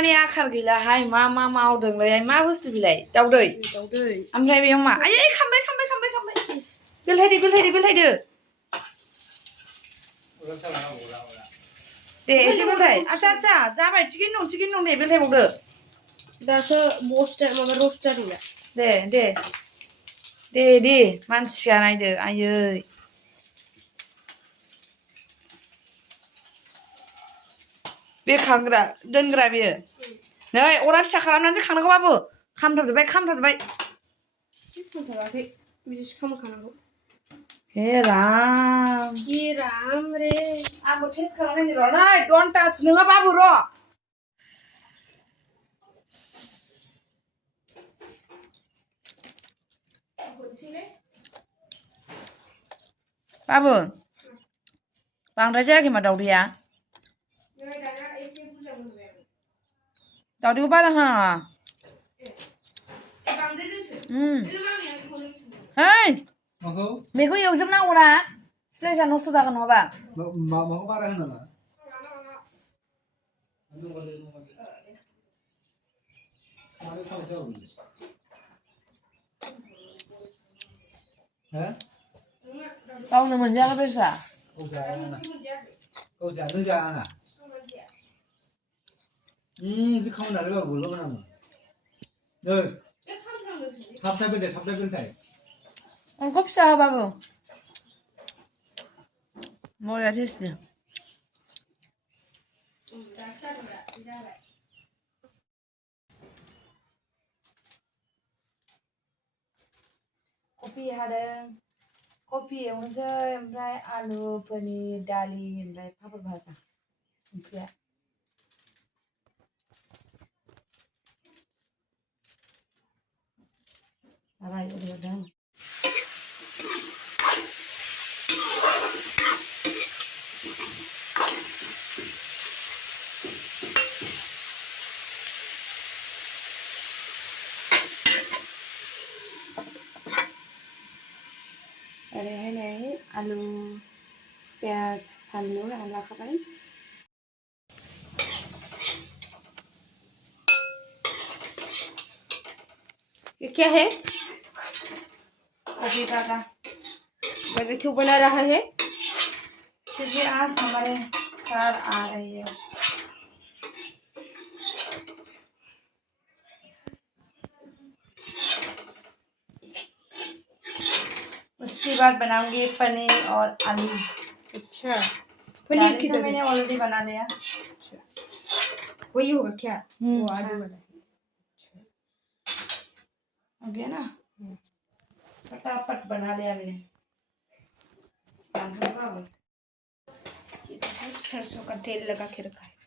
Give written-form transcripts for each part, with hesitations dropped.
नि आखार गैलाहाय मा मा मावदोंलै मा बुस्थु बिलाय दावदै ओमफ्राय बेयाव मा आयै खामबाय बेलथायदो दे एसे बेलथाय आच्छा जाबाय थिगैनो दं दे बेलथायबावदो दासो बस्टा माबा रस्टार गैया दे मानसिया नायदो आयै बेरखांग्रा दोनग्रा बेयो नै अरा फिसा खालामनानैसो खांनांगौ बाबु खामथाबजोब्बाय बिदिसो खालामखानांगौ हे राम रे आंबो टेस्ट खालामनायनि र' नै डन्ट टाच नोङो बाबु र' बाबु बांद्राय जायाखै मा दावदैया दावदैखौ बारा होनाङा है बेखौ एवजोबनांगौना स्लाइसा नस्थ' जागोन नङाबा माखौ बारा होनाङा गावनो मोनजायाखै बेस्रा जानो जायाना बिदि खालामनानै बाबु बोरैबा होनाङो नै थाब बेलथाय अंखौ फिसा होबाबो बरिया टेस्टि कफि हादों कफि एवनोसै ओमफ्राय आलु पनिर दालि ओमफ्राय पापर भाजा ओंख्रिया जाबाय ओरैहरदों ओरैहाय नै आलु पियाज फानलु हाना लाखाबाय ये क्या है कफी का वैसे क्यों बना रहा है क्योंकि आज हमारे सर आ रही है उसके बाद बनाऊंगी पनीर और आलू अच्छा पनीर की तो मैंने ऑलरेडी बना लिया अच्छा वही होगा क्या वो आलू वाला हो गया ना फटाफट बना लिया मैंने सरसों का तेल लगा के रखा है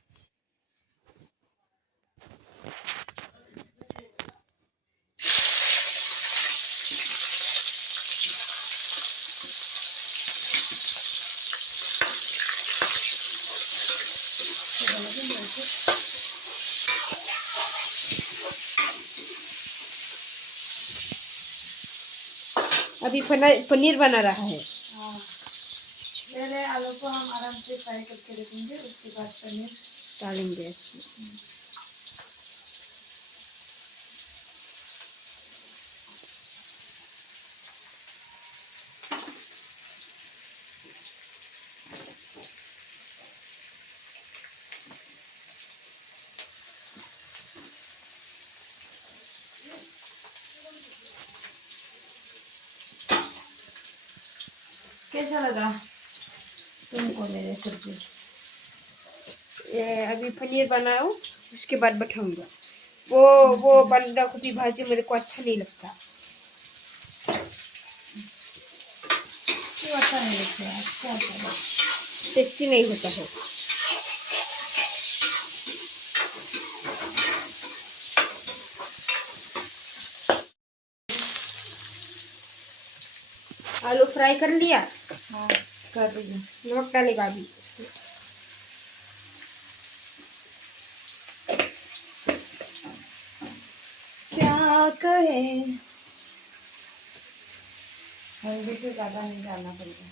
अभी पनीर बना रहा है पहले आलू को हम आराम से फ्राई करके रखेंगे उसके बाद पनीर डालेंगे कैसा लगा तुमको मेरे सब्जी अभी पनीर बनाओ उसके बाद बताऊंगा वो बंदा गोभी भाजी मेरे को अच्छा नहीं लगता क्यों अच्छा नहीं लगता है क्या टेस्टी नहीं होता है आलू फ्राई कर लिया हाँ कर दीजिए नमक डालेगा अभी क्या कहे हल्दी तो ज़्यादा नहीं डालना पड़ेगा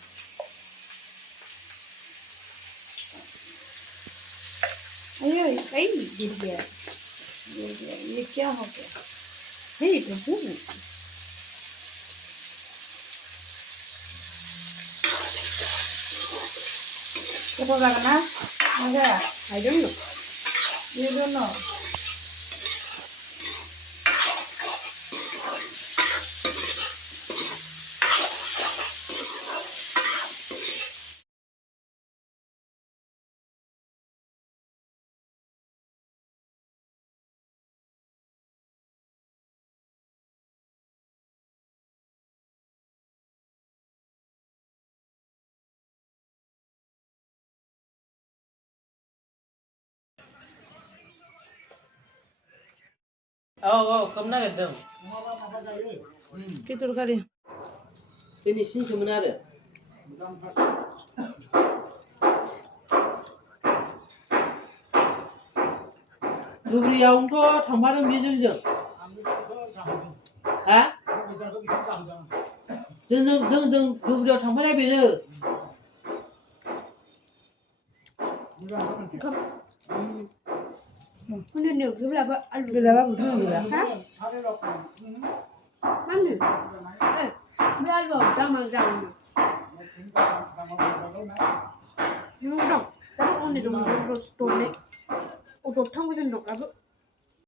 अयो Cái gì vậy? ये क्या हो गया Hey, cái gì? क्या करना मजा I don't know. you don't know Không nói được đâu. cái tôi cái đi Cái này xin chấm nào được. Dubri ông thôi, thằng ba nó biết chưa chưa? Hả? dừng Dubri thằng ba này biết rồi. Con đi nhiều cái là vợ ăn cái là bác thằng gì đó hả? Ăn đi. Bây giờ rồi đang mang rằng nhưng không đâu. Cái bữa ăn này đồ đồ này, đồ thông cái chân đồ cái bữa